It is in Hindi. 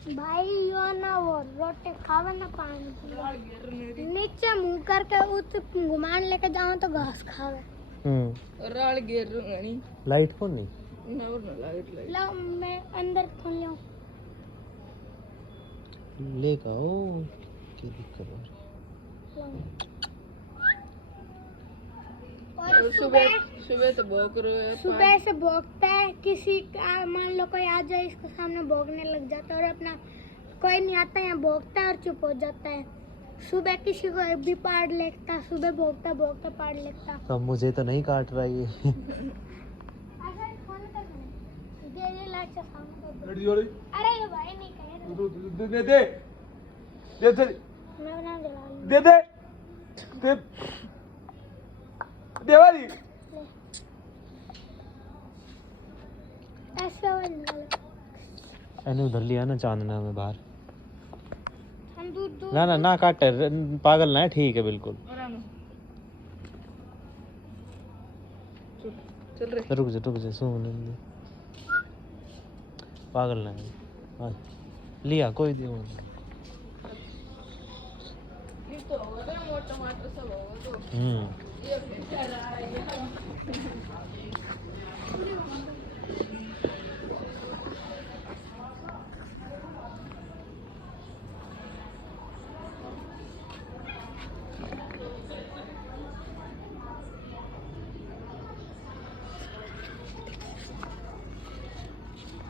भाई यो ना वो रोटी खावे ना पानी नीचे मुंह करके उस घुमान लेके जाओ तो घास खावे। राल गिर रही लाइट कौन नहीं ना और ना लाइट लो मैं अंदर खोल लूं ले का ओ क्या दिक्कत हो रही और सुबह सुबह तो भौंक रहे हैं सुबह से भौंकता है किसी का मान लो कोई आ जाए इसके सामने भौंकने लग जाता है और अपना कोई नहीं आता यहाँ भौंकता है और चुप हो जाता है। सुबह किसी को भी पाड़ लेता सुबह भौंकता भौंकता पाड़ लेता। अब मुझे तो नहीं काट रहा ये अरे ये भाई नहीं कह दे दे दे दे मैं बना दे दे दे देवाली ऐसे मैंने उधर लिया ना चांदना में बाहर हम दूध दूध ना ना ना काट पागल ना है ठीक है बिल्कुल चल रहे रुक जा सुन पागल ना है हाँ, लिया कोई दियो ये तो होगा ना मोटा टमाटर सब होगा तो ये फिर क्या रहा है